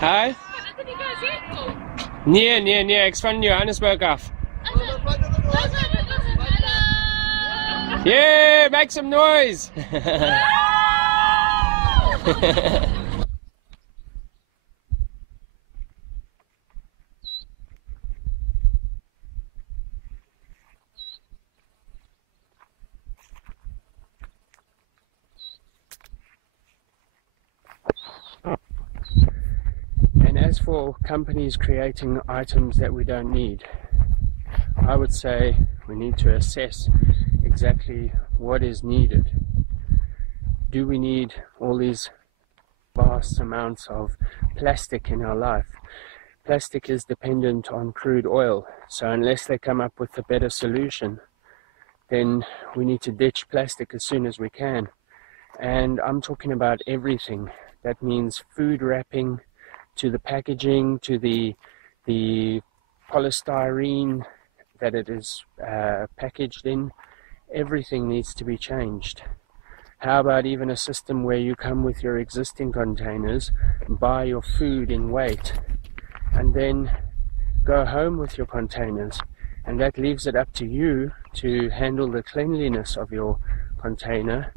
Hi? Nee, ek's van Johannesburg af. Yeah, make some noise! And as for companies creating items that we don't need, I would say we need to assess exactly what is needed. Do we need all these vast amounts of plastic in our life? Plastic is dependent on crude oil, so unless they come up with a better solution, then we need to ditch plastic as soon as we can. And I'm talking about everything. That means food wrapping, to the packaging, to the polystyrene that it is packaged in. Everything needs to be changed. How about even a system where you come with your existing containers, buy your food in weight, and then go home with your containers, and that leaves it up to you to handle the cleanliness of your container,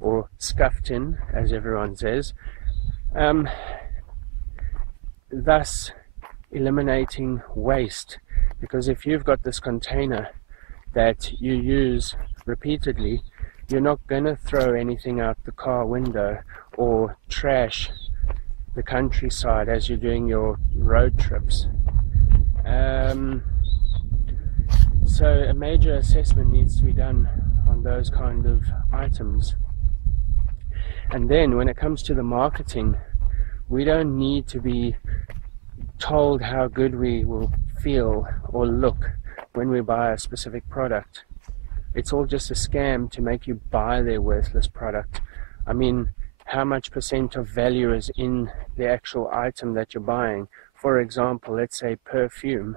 or scuffed in, as everyone says, thus eliminating waste. Because if you've got this container that you use repeatedly, you're not going to throw anything out the car window or trash the countryside as you're doing your road trips. So a major assessment needs to be done on those kind of items. And then when it comes to the marketing, we don't need to be told how good we will feel or look when we buy a specific product. It's all just a scam to make you buy their worthless product. I mean, how much percent of value is in the actual item that you're buying? For example, let's say perfume.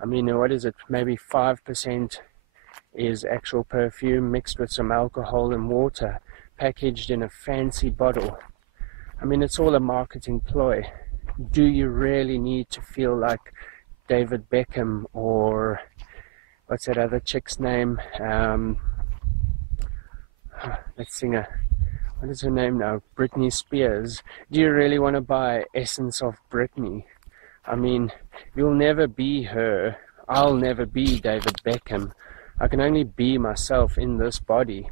I mean, what is it? Maybe 5% is actual perfume mixed with some alcohol and water, packaged in a fancy bottle. I mean, it's all a marketing ploy. Do you really need to feel like David Beckham, or what's that other chick's name? That singer. What is her name now? Britney Spears. Do you really want to buy Essence of Britney? I mean, you'll never be her. I'll never be David Beckham. I can only be myself in this body.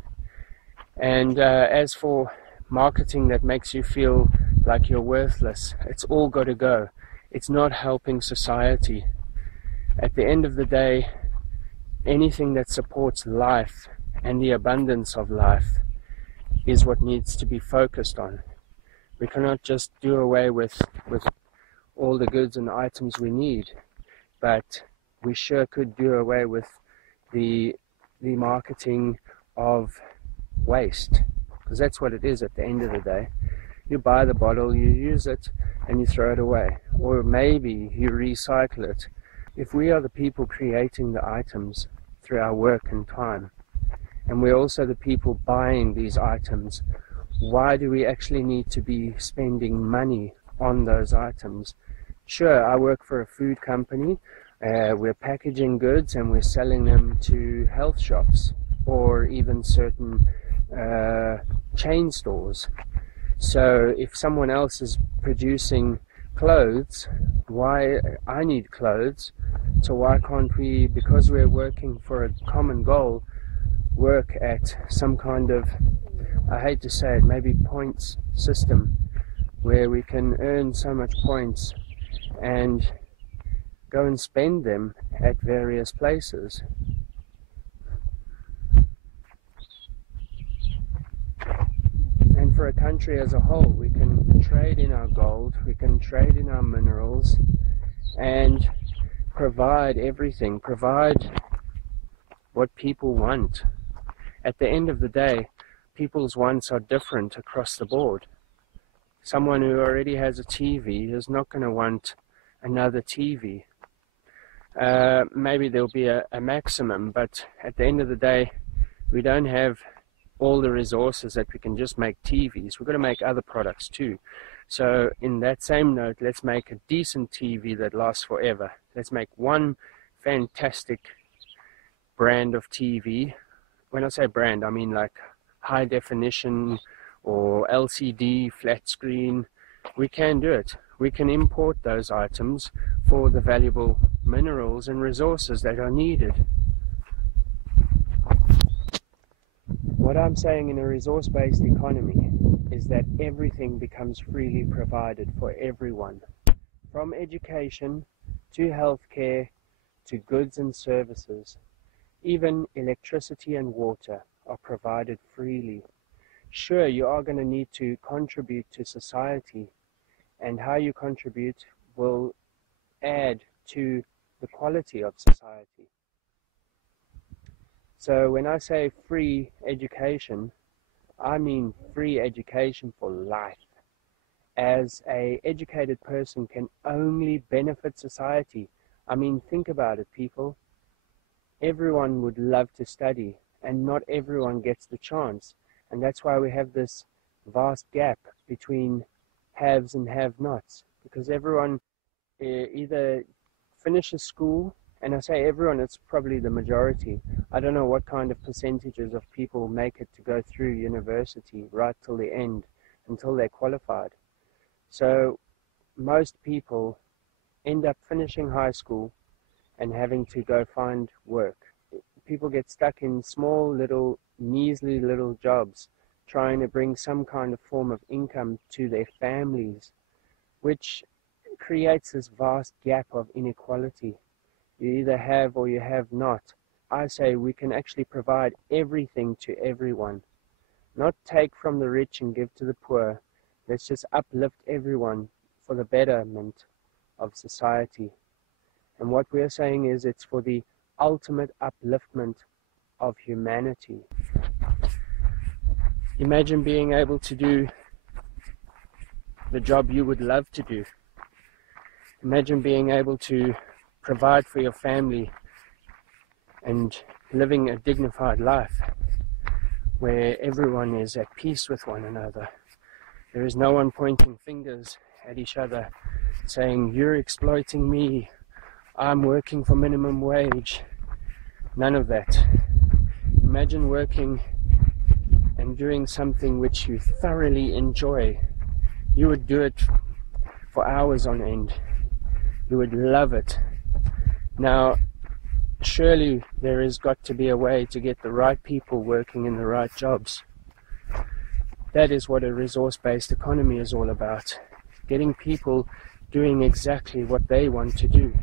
And as for marketing that makes you feel like you're worthless, it's all got to go. It's not helping society. At the end of the day, anything that supports life and the abundance of life is what needs to be focused on. We cannot just do away with all the goods and items we need, but we sure could do away with the marketing of waste, because that's what it is at the end of the day. You buy the bottle, you use it, and you throw it away, or maybe you recycle it. If we are the people creating the items through our work and time, and we're also the people buying these items, why do we actually need to be spending money on those items? Sure, I work for a food company. We're packaging goods and we're selling them to health shops or even certain chain stores. So if someone else is producing clothes, why I need clothes, so why can't we, because we're working for a common goal, work at some kind of, I hate to say it, maybe points system, where we can earn so much points and go and spend them at various places. And for a country as a whole. We can trade in our gold, we can trade in our minerals, and provide everything, provide what people want. At the end of the day, people's wants are different across the board. Someone who already has a TV is not going to want another TV. Maybe there'll be a maximum, but at the end of the day, we don't have all the resources that we can just make TVs. We've got to make other products too. So in that same note, let's make a decent TV that lasts forever. Let's make one fantastic brand of TV. When I say brand, I mean like high definition or LCD, flat screen. We can do it. We can import those items for the valuable minerals and resources that are needed. What I'm saying in a resource-based economy is that everything becomes freely provided for everyone, from education to healthcare to goods and services. Even electricity and water are provided freely. Sure, you are going to need to contribute to society, and how you contribute will add to the quality of society. So when I say free education, I mean free education for life. As an educated person can only benefit society. I mean, think about it, people. Everyone would love to study, and not everyone gets the chance. And that's why we have this vast gap between haves and have-nots, because everyone either finishes school, and I say everyone, it's probably the majority. I don't know what kind of percentages of people make it to go through university right till the end, until they're qualified. So most people end up finishing high school and having to go find work. People get stuck in small little, measly little jobs, trying to bring some kind of form of income to their families, which creates this vast gap of inequality. You either have or you have not. I say we can actually provide everything to everyone. Not take from the rich and give to the poor. Let's just uplift everyone for the betterment of society. And what we're saying is it's for the ultimate upliftment of humanity. Imagine being able to do the job you would love to do. Imagine being able to provide for your family and living a dignified life where everyone is at peace with one another. There is no one pointing fingers at each other saying, you're exploiting me, I'm working for minimum wage. None of that. Imagine working and doing something which you thoroughly enjoy. You would do it for hours on end. You would love it. Now, surely there has got to be a way to get the right people working in the right jobs. That is what a resource-based economy is all about. Getting people doing exactly what they want to do.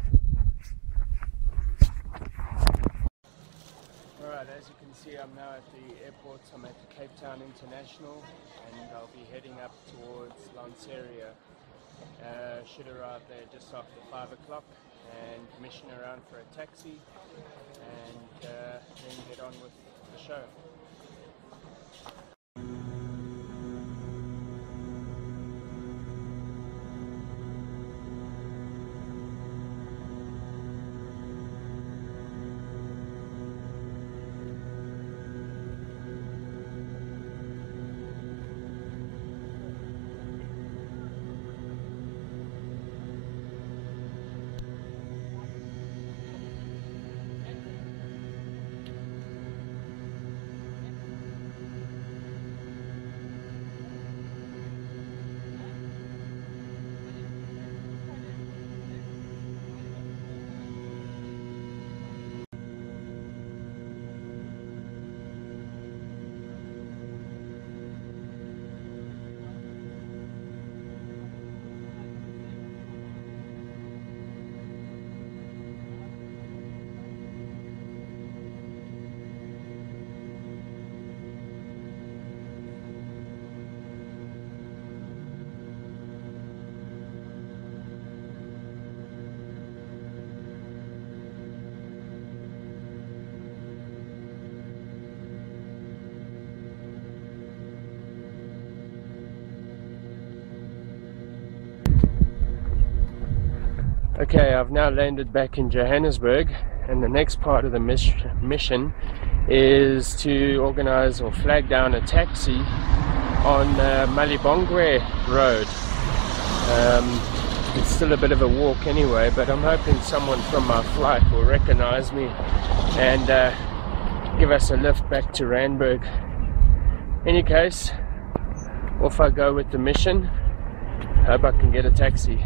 Alright, as you can see, I'm now at the airport. I'm at the Cape Town International, and I'll be heading up towards Lanseria. Should arrive there just after 5 o'clock and commission around for a taxi, and then get on with the show. Okay, I've now landed back in Johannesburg, and the next part of the mission is to organize or flag down a taxi on Malibongwe Road. It's still a bit of a walk anyway, but I'm hoping someone from my flight will recognize me and give us a lift back to Randburg. Any case, off I go with the mission. Hope I can get a taxi.